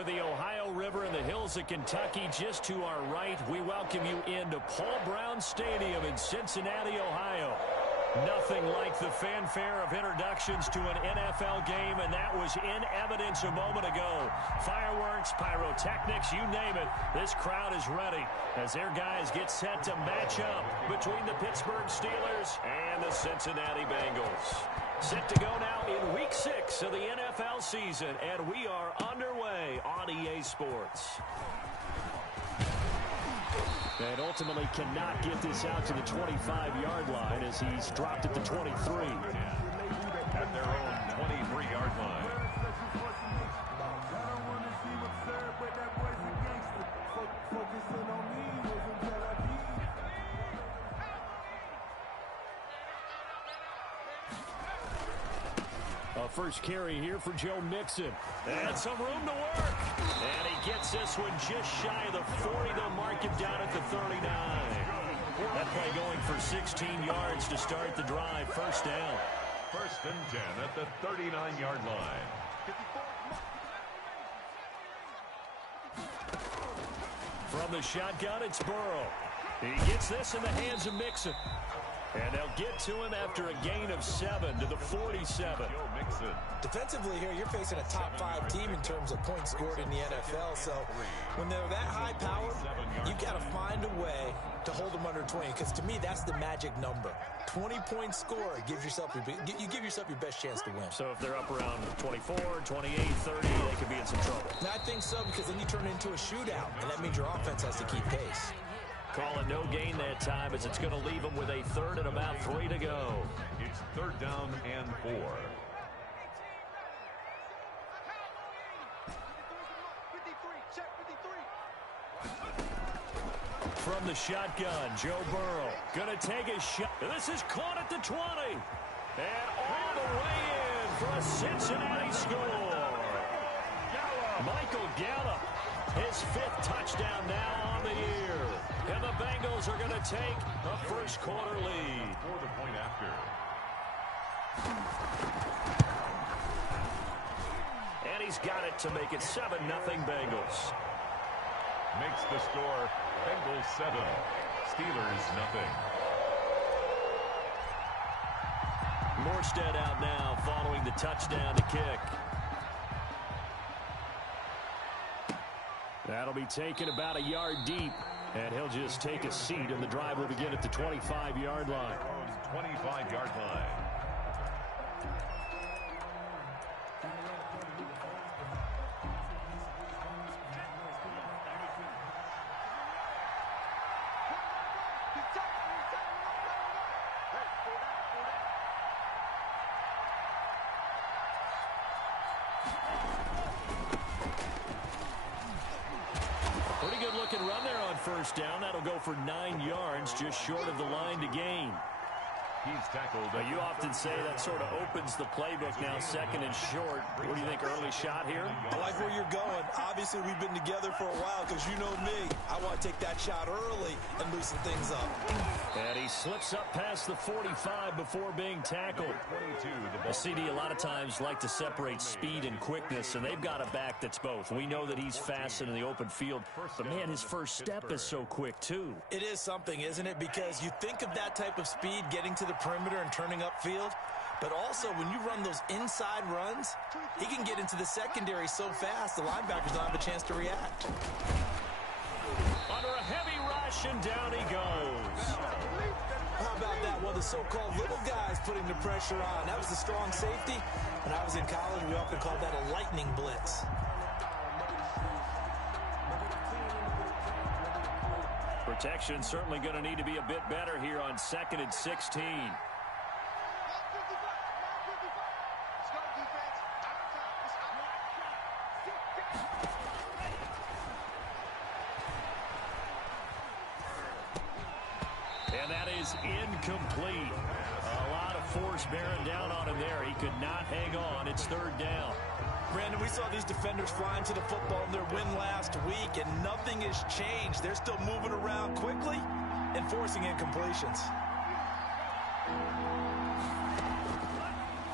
with the Ohio River and the hills of Kentucky just to our right, we welcome you into Paul Brown Stadium in Cincinnati, Ohio. Nothing like the fanfare of introductions to an NFL game, and that was in evidence a moment ago. Fireworks, pyrotechnics, you name it. This crowd is ready as their guys get set to match up between the Pittsburgh Steelers and the Cincinnati Bengals. Set to go now in Week 6 of the NFL season, and we are underway on EA Sports. And ultimately cannot get this out to the 25-yard line as he's dropped at the 23. At their own 23-yard line. A first carry here for Joe Mixon. And some room to work. And he gets this one just shy of the 40. They'll mark him down at the 39. That play going for 16 yards to start the drive. First down. First and 10 at the 39-yard line. From the shotgun, it's Burrow. He gets this in the hands of Mixon. And they'll get to him after a gain of 7 to the 47. Defensively here, you're facing a top-5 team in terms of points scored in the NFL. So when they're that high-powered, you've got to find a way to hold them under 20. Because to me, that's the magic number. 20 points scored, you give yourself your best chance to win. So if they're up around 24, 28, 30, they could be in some trouble. And I think so, because then you turn it into a shootout, and that means your offense has to keep pace. Call it no gain that time as it's going to leave them with a third and about 3 to go. It's third down and 4. From the shotgun, Joe Burrow going to take a shot. This is caught at the 20. And all the way in for a Cincinnati score. Michael Gallup, his 5th touchdown now on the year. And the Bengals are going to take a first-quarter lead. For the point after. And he's got it to make it 7-0 Bengals. Makes the score Bengals 7, Steelers 0. Morstead out now following the touchdown to kick. That'll be taken about a yard deep. And he'll just take a seat, and the drive will begin at the 25-yard line. 25-yard line. Run there on first down. That'll go for 9 yards, just short of the line to gain. He's tackled. You often say that sort of opens the playbook now, 2nd and short. What do you think, early shot here? I like where you're going. Obviously, we've been together for a while because you know me. I want to take that shot early and loosen things up. And he slips up past the 45 before being tackled. The CD a lot of times like to separate speed and quickness, and they've got a back that's both. We know that he's fast in the open field, but man, his first step is so quick too. It is something, isn't it? Because you think of that type of speed getting to the perimeter and turning upfield, but also when you run those inside runs, he can get into the secondary so fast the linebackers don't have a chance to react. Under a heavy rush, and down he goes. How about that? Well, the so-called little guys putting the pressure on. That was the strong safety. When I was in college, we often called that a lightning blitz. Protection certainly going to need to be a bit better here on 2nd and 16. And that is incomplete. A lot of force bearing down on him there. He could not hang on. It's 3rd down. Brandon, we saw these defenders flying to the football in their win last week, and nothing has changed. They're still moving around quickly and forcing incompletions.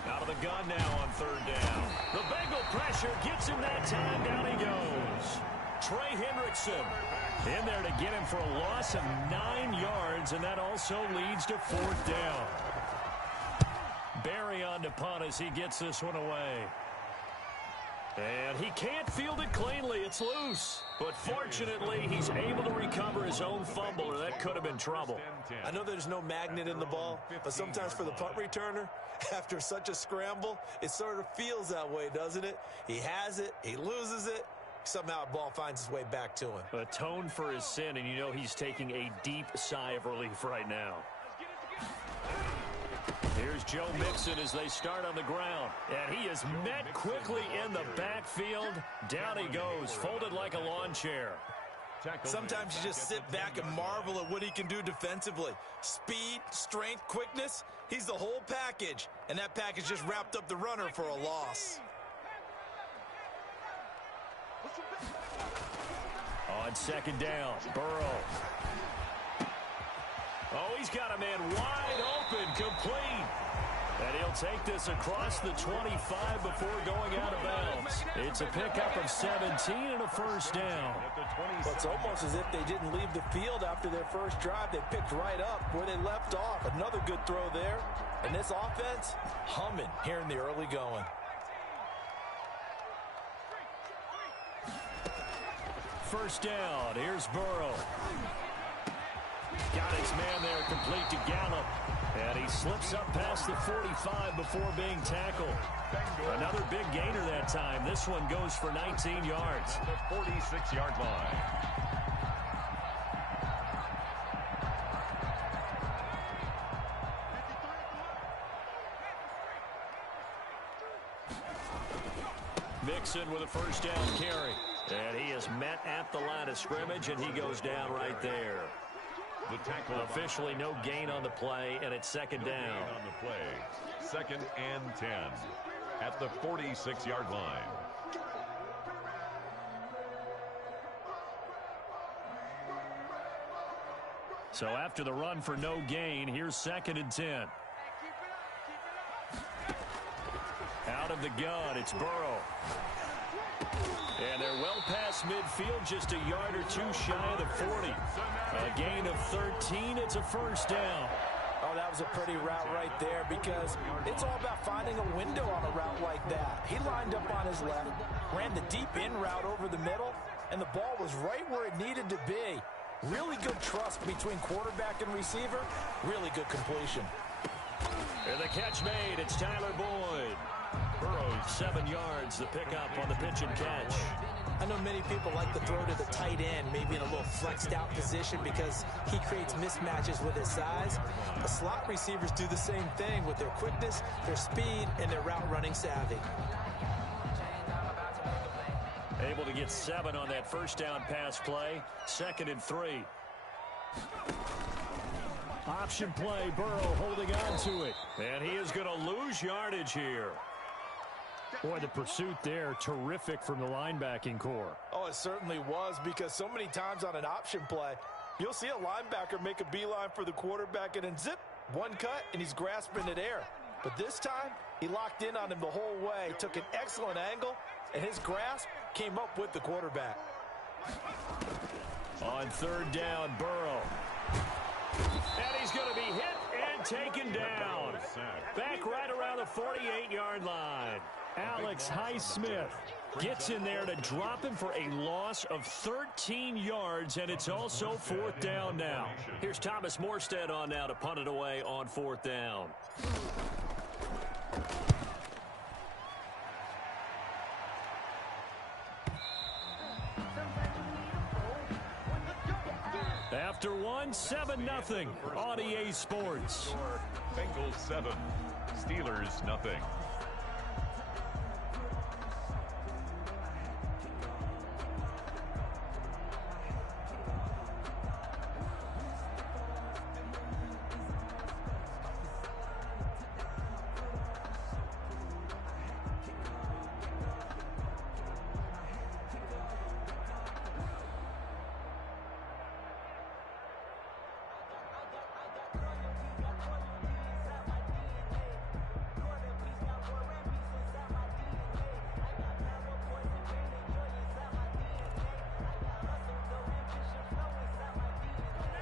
Out of the the gun now on third down. The Bengal pressure gets him that time. Down he goes. Trey Hendrickson in there to get him for a loss of 9 yards, and that also leads to fourth down. Barry on to punt as he gets this one away. And he can't field it cleanly. It's loose. But fortunately, he's able to recover his own fumble, or that could have been trouble. I know there's no magnet in the ball, but sometimes for the punt returner, after such a scramble, it sort of feels that way, doesn't it? He has it, he loses it, somehow the ball finds its way back to him. Atone for his sin, and you know he's taking a deep sigh of relief right now. Here's Joe Mixon as they start on the ground. And he is met quickly in the backfield. Down he goes, folded like a lawn chair. Sometimes you just sit back and marvel at what he can do defensively. Speed, strength, quickness, he's the whole package. And that package just wrapped up the runner for a loss. On second down, Burrow. Oh, he's got a man wide open, complete. And he'll take this across the 25 before going out of bounds. It's a pickup of 17 and a first down. Well, it's almost as if they didn't leave the field after their first drive. They picked right up where they left off. Another good throw there. And this offense, humming here in the early going. First down, here's Burrow. Got his man there, complete to Gallup. And he slips up past the 45 before being tackled. Another big gainer that time. This one goes for 19 yards. The 46-yard line. Mixon with a first down carry. And he is met at the line of scrimmage, and he goes down right there. The tackle officially no gain on the play, and it's second down. On the play, 2nd and 10 at the 46-yard line. So after the run for no gain, here's 2nd and 10. Out of the gun, it's Burrow. And they're well past midfield, just a yard or two shy of the 40. A gain of 13, it's a first down. Oh, that was a pretty route right there because it's all about finding a window on a route like that. He lined up on his left, ran the deep in route over the middle, and the ball was right where it needed to be. Really good trust between quarterback and receiver. Really good completion. And the catch made, it's Tyler Boyd. Burrow, 7 yards, the pickup on the pitch and catch. I know many people like to throw to the tight end, maybe in a little flexed out position because he creates mismatches with his size. The slot receivers do the same thing with their quickness, their speed, and their route running savvy. Able to get 7 on that first down pass play. 2nd and 3. Option play, Burrow holding on to it. And he is going to lose yardage here. Boy, the pursuit there, terrific from the linebacking core. Oh, it certainly was because so many times on an option play, you'll see a linebacker make a beeline for the quarterback and then zip, one cut, and he's grasping at air. But this time, he locked in on him the whole way, took an excellent angle, and his grasp came up with the quarterback. On third down, Burrow. And he's going to be hit and taken down. Back right around the 48-yard line. Alex Highsmith gets in there to drop him for a loss of 13 yards, and it's also fourth down now. Here's Thomas Morstead on now to punt it away on fourth down. After one, 7-0 on EA Sports. Bengals 7, Steelers nothing.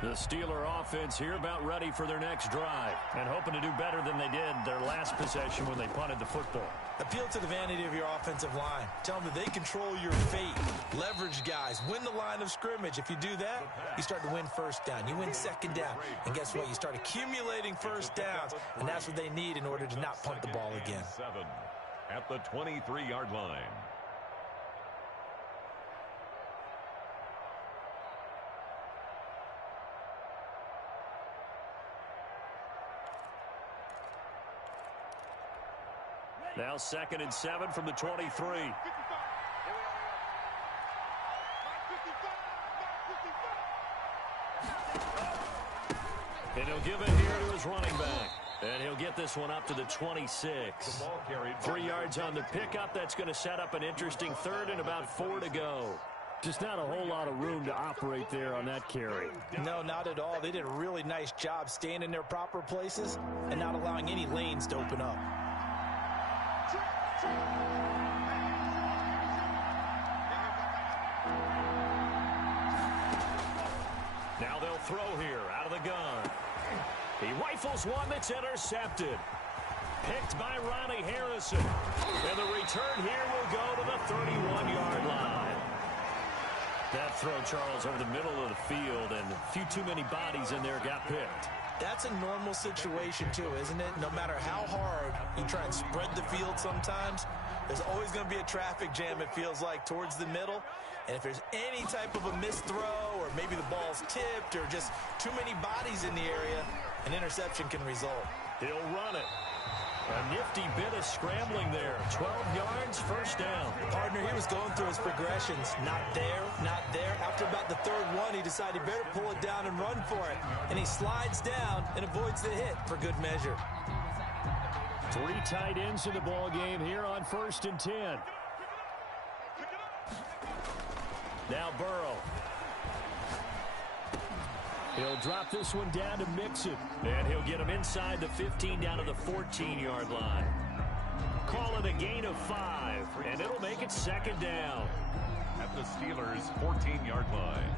The Steeler offense here about ready for their next drive and hoping to do better than they did their last possession when they punted the football. Appeal to the vanity of your offensive line. Tell them that they control your fate. Leverage guys. Win the line of scrimmage. If you do that, you start to win first down. You win second down. And guess what? You start accumulating first downs. And that's what they need in order to not punt the ball again. 7 at the 23-yard line. Now 2nd and 7 from the 23. And he'll give it here to his running back. And he'll get this one up to the 26. 3 yards on the pickup. That's going to set up an interesting 3rd and about 4 to go. Just not a whole lot of room to operate there on that carry. No, not at all. They did a really nice job staying in their proper places and not allowing any lanes to open up. Now they'll throw here out of the gun. He rifles one that's intercepted. Picked by Ronnie Harrison. And the return here will go to the 31-yard line. That throw, Charles, over the middle of the field, and a few too many bodies in there got picked. That's a normal situation, too, isn't it? No matter how hard you try and spread the field sometimes, there's always going to be a traffic jam, it feels like, towards the middle. And if there's any type of a missed throw or maybe the ball's tipped or just too many bodies in the area, an interception can result. He'll run it. A nifty bit of scrambling there. 12 yards, first down. Partner, he was going through his progressions. Not there, not there. After about the 3rd one, he decided he better pull it down and run for it. And he slides down and avoids the hit for good measure. 3 tight ends in the ball game here on 1st and 10. Now Burrow. He'll drop this one down to Mixon. And he'll get him inside the 15 down to the 14-yard line. Call it a gain of 5, and it'll make it 2nd down. At the Steelers' 14-yard line.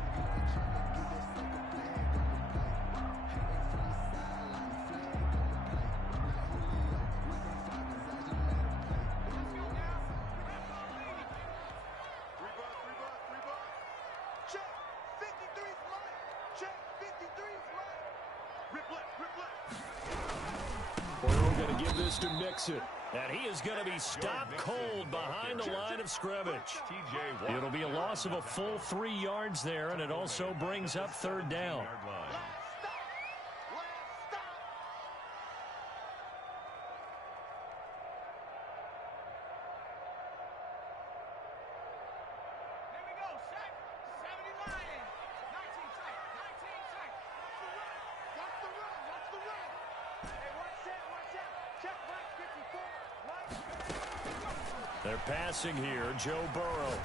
To Mixon, and he is going to be stopped cold behind the line of scrimmage. It'll be a loss of a full 3 yards there, and it also brings up 3rd down. They're passing here, Joe Burrow.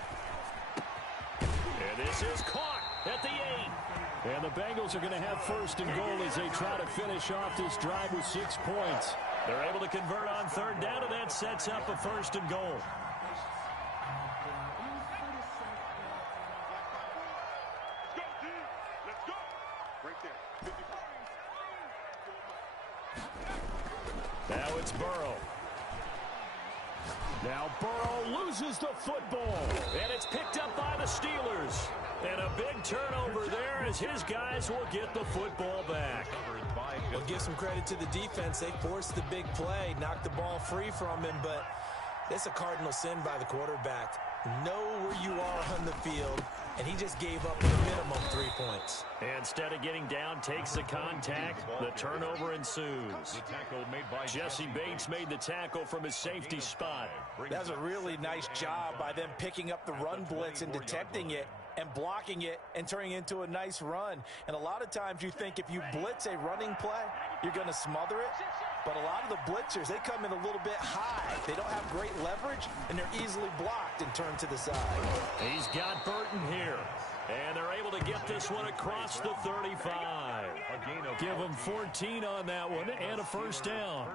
And this is caught at the 8. And the Bengals are going to have 1st and goal as they try to finish off this drive with 6 points. They're able to convert on 3rd down, and that sets up a 1st and goal. Now it's Burrow. Now Burrow loses the football, and it's picked up by the Steelers. And a big turnover there as his guys will get the football back. We'll give some credit to the defense. They forced the big play, knocked the ball free from him, but it's a cardinal sin by the quarterback. Know where you are on the field, and he just gave up a minimum 3 points. Instead of getting down, takes the contact. The turnover ensues. Jesse Bates made the tackle from his safety spot. That's a really nice job by them picking up the run blitz and detecting it and blocking it and turning it into a nice run. And a lot of times you think if you blitz a running play, you're going to smother it. But a lot of the blitzers, they come in a little bit high. They don't have great leverage, and they're easily blocked and turned to the side. He's got Burton here. And they're able to get this one across the 35. Give him 14 on that one and a 1st down.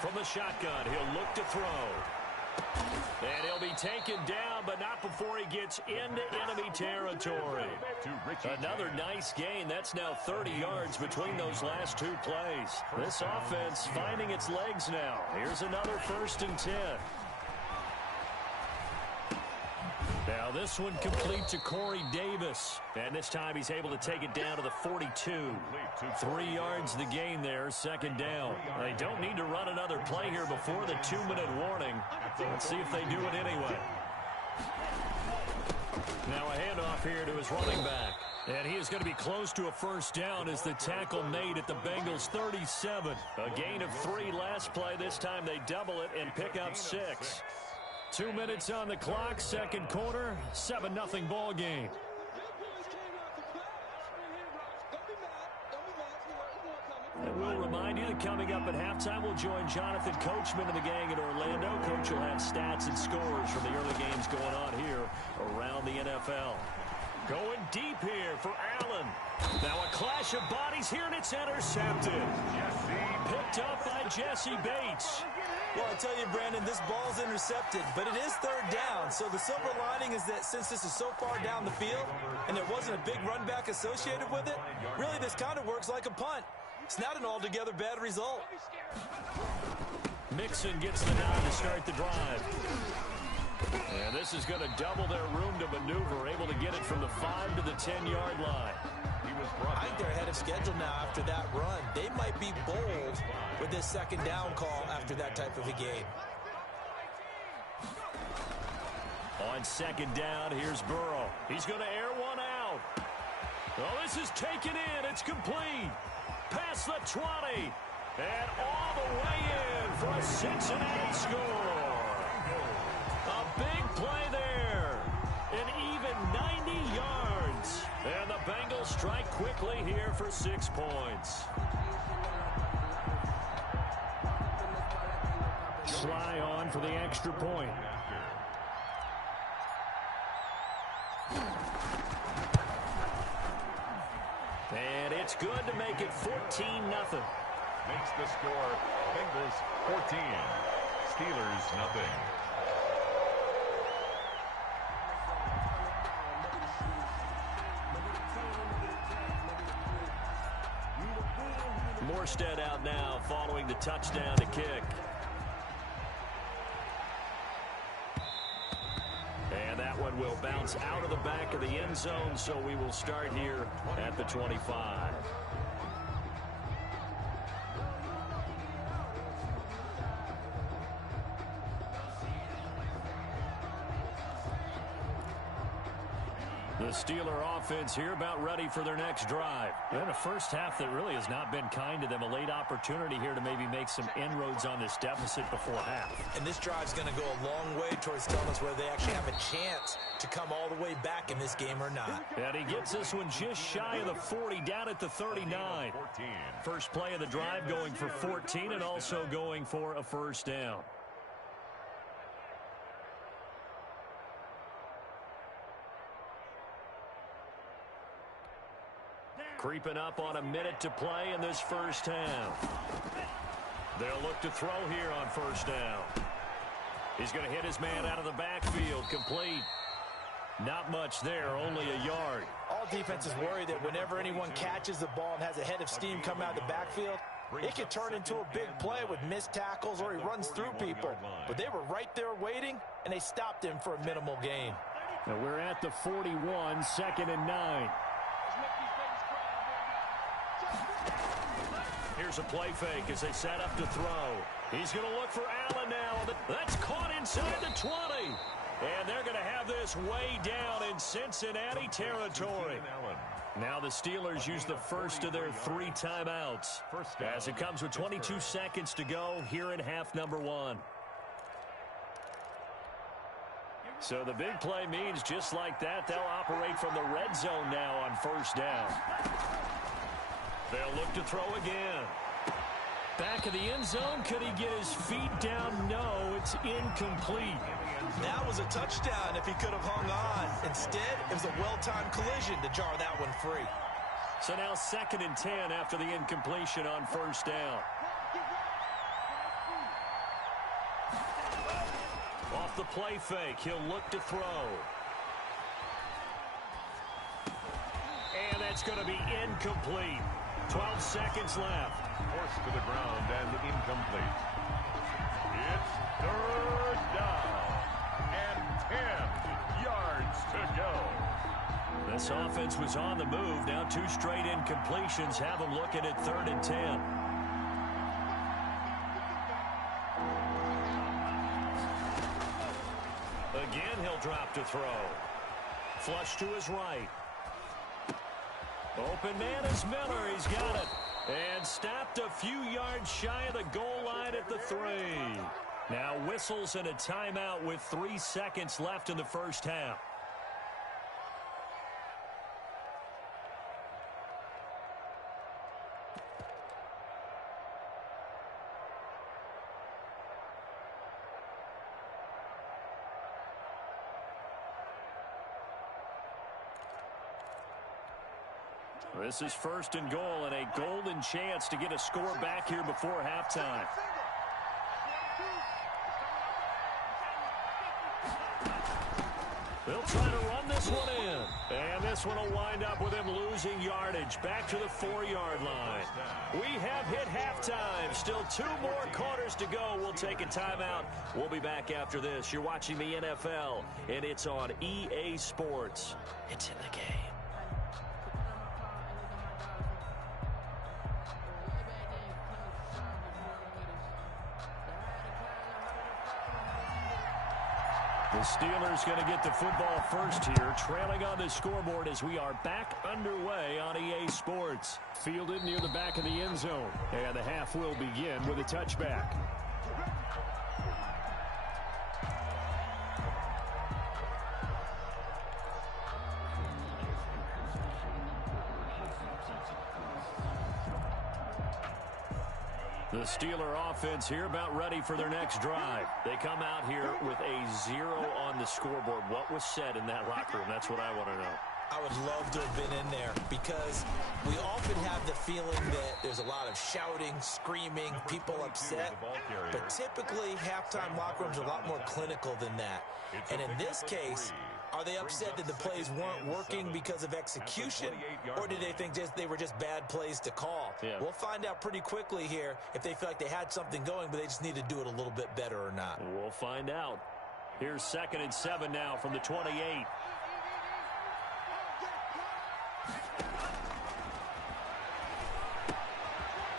From the shotgun, he'll look to throw. And he'll be taken down, but not before he gets into enemy territory. Another nice gain. That's now 30 yards between those last two plays. This offense finding its legs now. Here's another 1st and 10. Now this one complete to Corey Davis. And this time he's able to take it down to the 42. 3 yards the gain there, 2nd down. They don't need to run another play here before the 2-minute warning. Let's see if they do it anyway. Now a handoff here to his running back. And he is going to be close to a 1st down as the tackle made at the Bengals 37. A gain of 3 last play. This time they double it and pick up 6. 2 minutes on the clock, 2nd quarter, 7-0 ball game. And we'll remind you that coming up at halftime, we'll join Jonathan Coachman and the gang in Orlando. Coach will have stats and scores from the early games going on here around the NFL. Going deep here for Allen. Now a clash of bodies here, and it's intercepted. Picked up by Jesse Bates. Well, I tell you, Brandon, this ball's intercepted, but it is 3rd down. So the silver lining is that since this is so far down the field and there wasn't a big run back associated with it, really this kind of works like a punt. It's not an altogether bad result. Mixon gets the nod to start the drive. And this is going to double their room to maneuver, able to get it from the 5 to the 10-yard line. I think they're ahead of schedule now after that run. They might be bold with this 2nd down call after that type of a game. On 2nd down, here's Burrow. He's going to air one out. Oh, this is taken in. It's complete. Past the 20. And all the way in for a Cincinnati score. A big play there. An even 90 yards. And the Bengals strike quickly here for 6 points. Sly on for the extra point. And it's good to make it 14-0. Makes the score Bengals 14, Steelers nothing. Morstead out now following the touchdown to kick. And that one will bounce out of the back of the end zone, so we will start here at the 25. The Steeler offense here about ready for their next drive. And a first half that really has not been kind to them. A late opportunity here to maybe make some inroads on this deficit before half. And this drive's going to go a long way towards telling us whether they actually have a chance to come all the way back in this game or not. And he gets this one just shy of the 40, down at the 39. First play of the drive going for 14 and also going for a 1st down. Creeping up on a minute to play in this first half. They'll look to throw here on 1st down. He's going to hit his man out of the backfield. Complete. Not much there, only a yard. All defenses worry that whenever anyone catches the ball and has a head of steam come out of the backfield, it could turn into a big play with missed tackles or he runs through people. But they were right there waiting, and they stopped him for a minimal gain. Now we're at the 41, 2nd and 9. Here's a play fake as they set up to throw. He's going to look for Allen now. That's caught inside the 20. And they're going to have this way down in Cincinnati territory. Now the Steelers use the first of their 3 timeouts as it comes with 22 seconds to go here in half number 1. So the big play means just like that, they'll operate from the red zone now on 1st down. They'll look to throw again. Back of the end zone. Could he get his feet down? No, it's incomplete. That was a touchdown if he could have hung on. Instead, it was a well-timed collision to jar that one free. So now 2nd and 10 after the incompletion on 1st down. the play fake. He'll look to throw. And that's going to be incomplete. 12 seconds left. Forced to the ground and incomplete. It's third down and 10 yards to go. This offense was on the move. Now 2 straight incompletions have them looking at 3rd and 10. Again, he'll drop to throw. Flush to his right. Open man is Miller. He's got it. And stopped a few yards shy of the goal line at the 3. Now whistles and a timeout with 3 seconds left in the first half. This is 1st and goal and a golden chance to get a score back here before halftime. They'll try to run this one in. And this one will wind up with him losing yardage back to the 4-yard line. We have hit halftime. Still 2 more quarters to go. We'll take a timeout. We'll be back after this. You're watching the NFL, and it's on EA Sports. It's in the game. The Steelers going to get the football first here, trailing on the scoreboard as we are back underway on EA Sports. Fielded near the back of the end zone. And the half will begin with a touchback. The Steeler offense here about ready for their next drive. They come out here with a 0 on the scoreboard. What was said in that locker room? That's what I want to know. I would love to have been in there because we often have the feeling that there's a lot of shouting, screaming, people upset. But typically, halftime locker rooms are a lot more clinical than that. And in this case, are they upset that the plays weren't working because of execution, or did they think they were just bad plays to call? Yeah. We'll find out pretty quickly here if they feel like they had something going, but they just need to do it a little bit better or not. We'll find out. Here's 2nd and 7 now from the 28.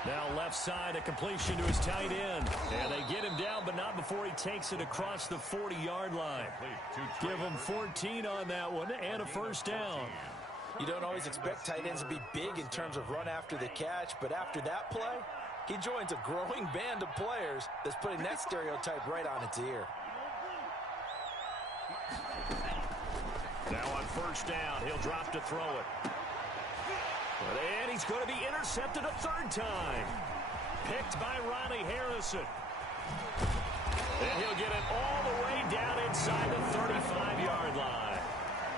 Now left side, a completion to his tight end. And they get him down, but not before he takes it across the 40-yard line. Give him 14 on that one and a first down. You don't always expect tight ends to be big in terms of run after the catch, but after that play, he joins a growing band of players that's putting that stereotype right on its ear. Now on first down, he'll drop to throw it. And he's going to be intercepted a 3rd time. Picked by Ronnie Harrison. And he'll get it all the way down inside the 35-yard line.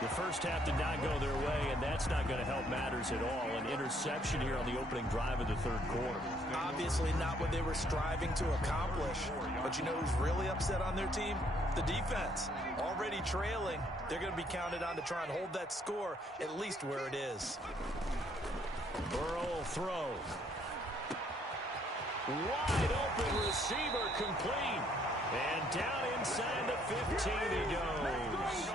The first half did not go their way, and that's not going to help matters at all. An interception here on the opening drive of the 3rd quarter. Obviously not what they were striving to accomplish. But you know who's really upset on their team? The defense. Already trailing. They're going to be counted on to try and hold that score at least where it is. Burrow will throw. Wide open receiver complete. And down inside the 15 he goes.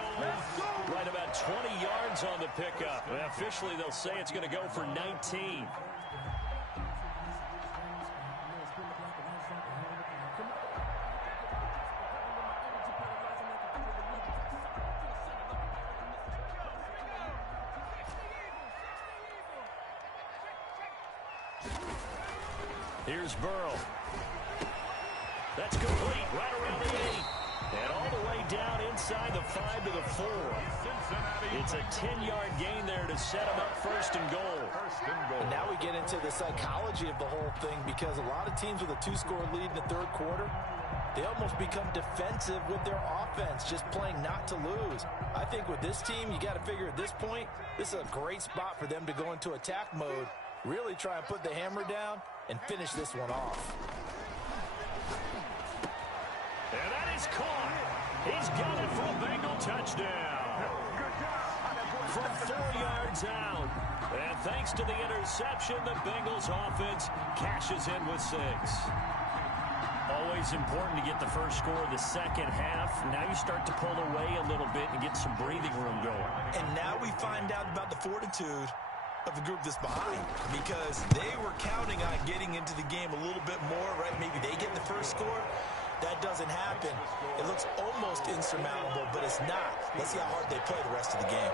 Right about 20 yards on the pickup. And officially they'll say it's going to go for 19. Here's Burrow. That's complete right around the 8. And all the way down inside the 5 to the 4. It's a 10-yard gain there to set him up 1st and goal. And now we get into the psychology of the whole thing, because a lot of teams with a 2-score lead in the 3rd quarter, they almost become defensive with their offense, just playing not to lose. I think with this team, you got to figure at this point, this is a great spot for them to go into attack mode, really try and put the hammer down and finish this one off. And that is caught. He's got it for a Bengal touchdown. From 4 yards out. And thanks to the interception, the Bengals offense cashes in with 6. Always important to get the first score of the second half. Now you start to pull away a little bit and get some breathing room going. And now we find out about the fortitude of the group that's behind, because they were counting on getting into the game a little bit more, right? Maybe they get the first score. That doesn't happen. It looks almost insurmountable, but it's not. Let's see how hard they play the rest of the game.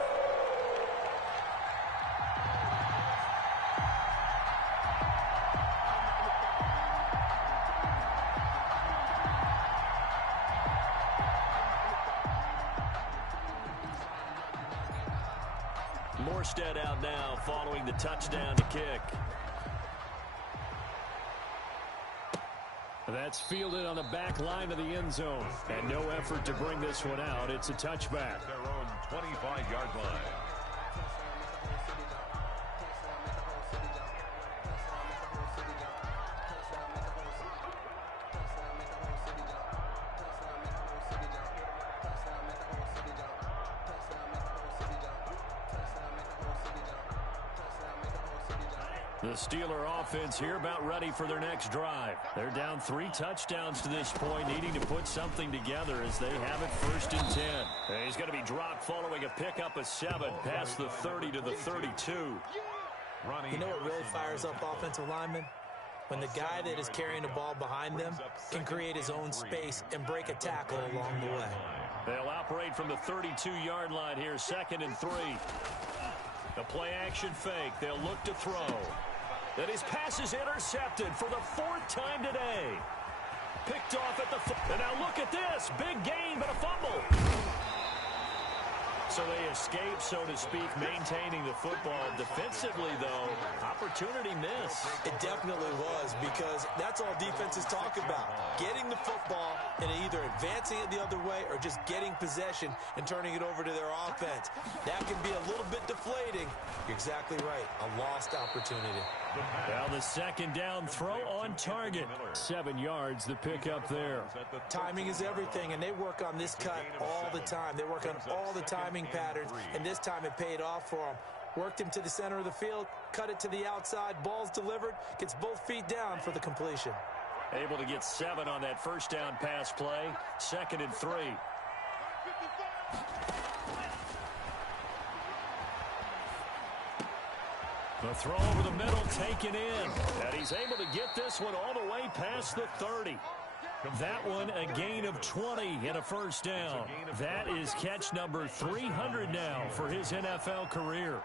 Morstead out now following the touchdown to kick. That's fielded on the back line of the end zone. And no effort to bring this one out. It's a touchback. Their own 25-yard line. The Steeler offense here about ready for their next drive. They're down 3 touchdowns to this point, needing to put something together as they have it 1st and 10. And he's going to be dropped following a pickup of 7 past the 30 to the 32. You know what really fires up offensive linemen? When the guy that is carrying the ball behind them can create his own space and break a tackle along the way. They'll operate from the 32-yard line here, 2nd and 3. The play-action fake. They'll look to throw. That his pass is intercepted for the 4th time today. Picked off at the and now look at this. Big gain, but a fumble. So they escape, so to speak, maintaining the football. Defensively, though, opportunity miss. It definitely was, because that's all defenses talk about. Getting the football and either advancing it the other way or just getting possession and turning it over to their offense. That can be a little bit deflating. You're exactly right. A lost opportunity. Now the 2nd down throw on target. 7 yards, the pickup there. Timing is everything, and they work on this cut all the time. They work on all the timing patterns, and this time it paid off for them. Worked him to the center of the field, cut it to the outside, ball's delivered, gets both feet down for the completion. Able to get 7 on that 1st down pass play. 2nd and 3. The throw over the middle taken in. And he's able to get this one all the way past the 30. That one a gain of 20 and a 1st down. That is catch number 300 now for his NFL career.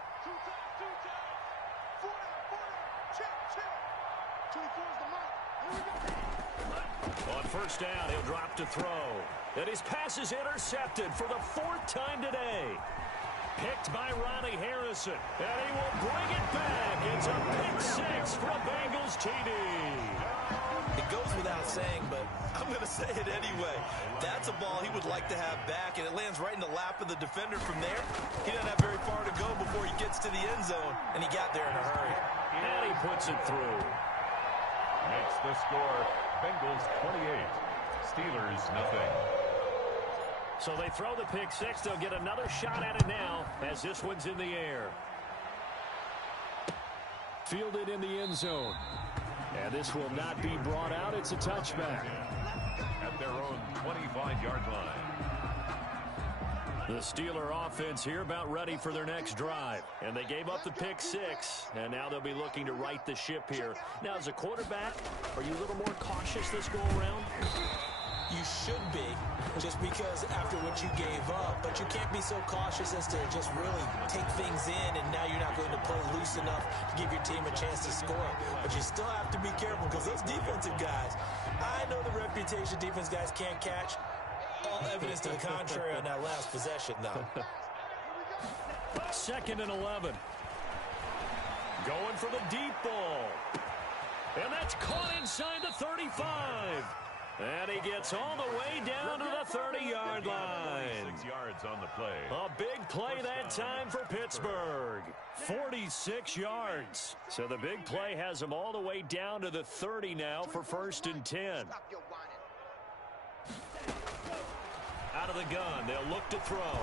On 1st down, he'll drop to throw. And his pass is intercepted for the 4th time today. Picked by Ronnie Harrison. And he will bring it back. It's a pick 6 for a Bengals TD. It goes without saying, but I'm going to say it anyway. That's a ball he would like to have back, and it lands right in the lap of the defender from there. He doesn't have very far to go before he gets to the end zone, and he got there in a hurry. And he puts it through. Makes the score Bengals 28, Steelers nothing. So they throw the pick 6. They'll get another shot at it now as this one's in the air. Fielded in the end zone. And this will not be brought out. It's a touchback. At their own 25-yard line. The Steeler offense here about ready for their next drive. And they gave up the pick 6. And now they'll be looking to right the ship here. Now, as a quarterback, are you a little more cautious this go around? You should be, just because after what you gave up, but you can't be so cautious as to just really take things in, and now you're not going to play loose enough to give your team a chance to score. But you still have to be careful, because those defensive guys, I know the reputation defense guys can't catch. All evidence to the contrary on that last possession, though. 2nd and 11. Going for the deep ball. And that's caught inside the 35. And he gets all the way down to the 30-yard line. 6 yards on the play. A big play that time for Pittsburgh. 46 yards. So the big play has him all the way down to the 30 now for 1st and 10. Out of the gun, they'll look to throw.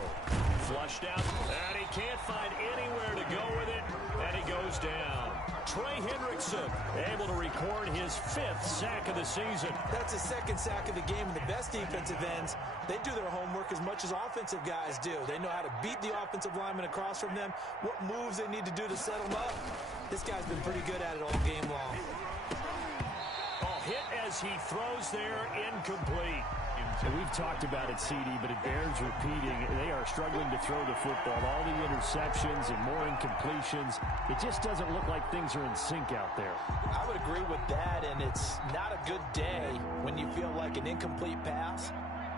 Flushed out, and he can't find anywhere to go with it, and he goes down. Trey Hendrickson able to record his 5th sack of the season. That's his 2nd sack of the game, and the best defensive ends, they do their homework as much as offensive guys do. They know how to beat the offensive lineman across from them, what moves they need to do to set them up. This guy's been pretty good at it all game long. Hit as he throws there, incomplete. And we've talked about it, CD, but it bears repeating. They are struggling to throw the football. All the interceptions and more incompletions. It just doesn't look like things are in sync out there. I would agree with that, and it's not a good day when you feel like an incomplete pass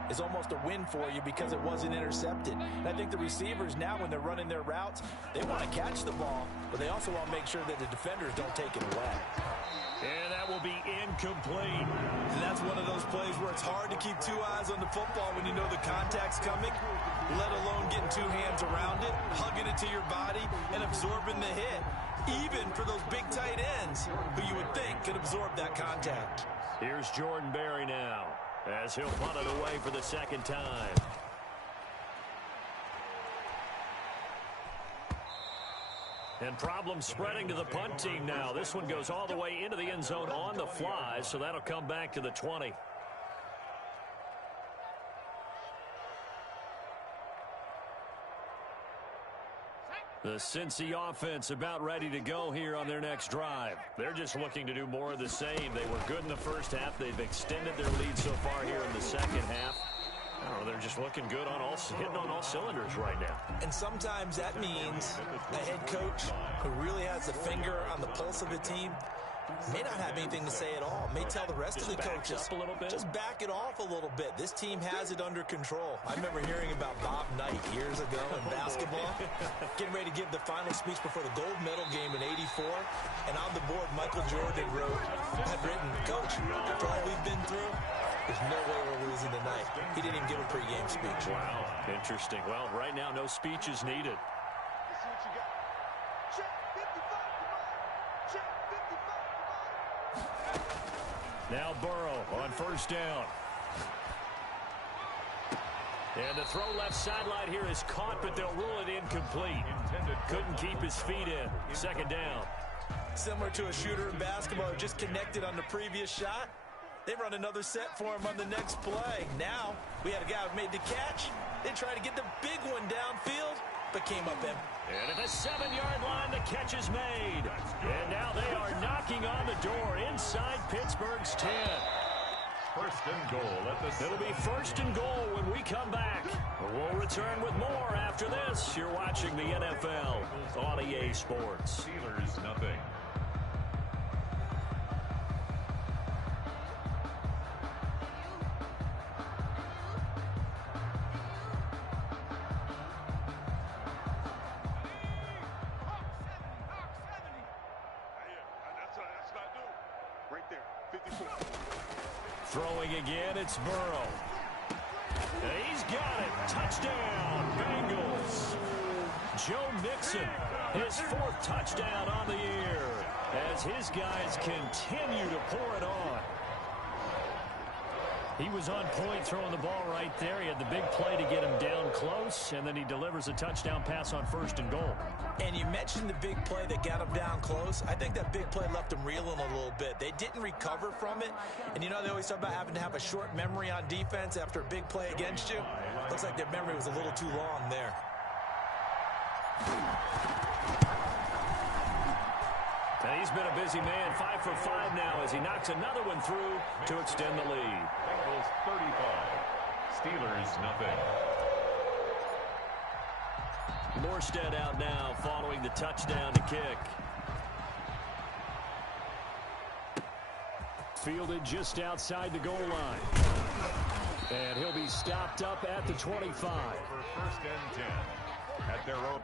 is almost a win for you because it wasn't intercepted. And I think the receivers now, when they're running their routes, they want to catch the ball, but they also want to make sure that the defenders don't take it away. And that will be incomplete. And that's one of those plays where it's hard to keep 2 eyes on the football when you know the contact's coming, let alone getting 2 hands around it, hugging it to your body, and absorbing the hit, even for those big tight ends who you would think could absorb that contact. Here's Jordan Berry now as he'll punt it away for the 2nd time. And problems spreading to the punt team now. This one goes all the way into the end zone on the fly, so that'll come back to the 20. The Cincy offense about ready to go here on their next drive. They're just looking to do more of the same. They were good in the first half. They've extended their lead so far here in the second half. I don't know, they're just looking good on hitting on all cylinders right now. And sometimes that means a head coach who really has the finger on the pulse of the team may not have anything to say at all. May tell the rest of the coaches, just back it off a little bit. This team has it under control. I remember hearing about Bob Knight years ago in basketball, getting ready to give the final speech before the gold medal game in '84. And on the board, Michael Jordan had written, "Coach, after all we've been through, there's no way we're losing tonight." He didn't even give a pregame speech. Wow, interesting. Well, right now, no speech is needed. Now Burrow on 1st down. And the throw left sideline here is caught, but they'll rule it incomplete. Couldn't keep his feet in. 2nd down. Similar to a shooter in basketball who just connected on the previous shot. They run another set for him on the next play. Now, we had a guy who made the catch. They tried to get the big one downfield, but came up empty. And at the 7-yard line, the catch is made. And now they are knocking on the door inside Pittsburgh's 10. 1st and goal at the... It'll be 1st and goal when we come back. We'll return with more after this. You're watching the NFL on EA Sports. Steelers, nothing. Throwing again, it's Burrow. He's got it. Touchdown, Bengals. Joe Mixon, his 4th touchdown on the year as his guys continue to pour it on. He was on point throwing the ball right there. He had the big play to get him down close, and then he delivers a touchdown pass on 1st and goal. And you mentioned the big play that got him down close. I think that big play left him reeling a little bit. They didn't recover from it. And you know, they always talk about having to have a short memory on defense after a big play against you. Looks like their memory was a little too long there. And he's been a busy man, 5 for 5 now as he knocks another one through to extend the lead. Bengals 35, Steelers nothing. Morstead out now following the touchdown to kick. Fielded just outside the goal line. And he'll be stopped up at the 25. For 1st and 10 at their own.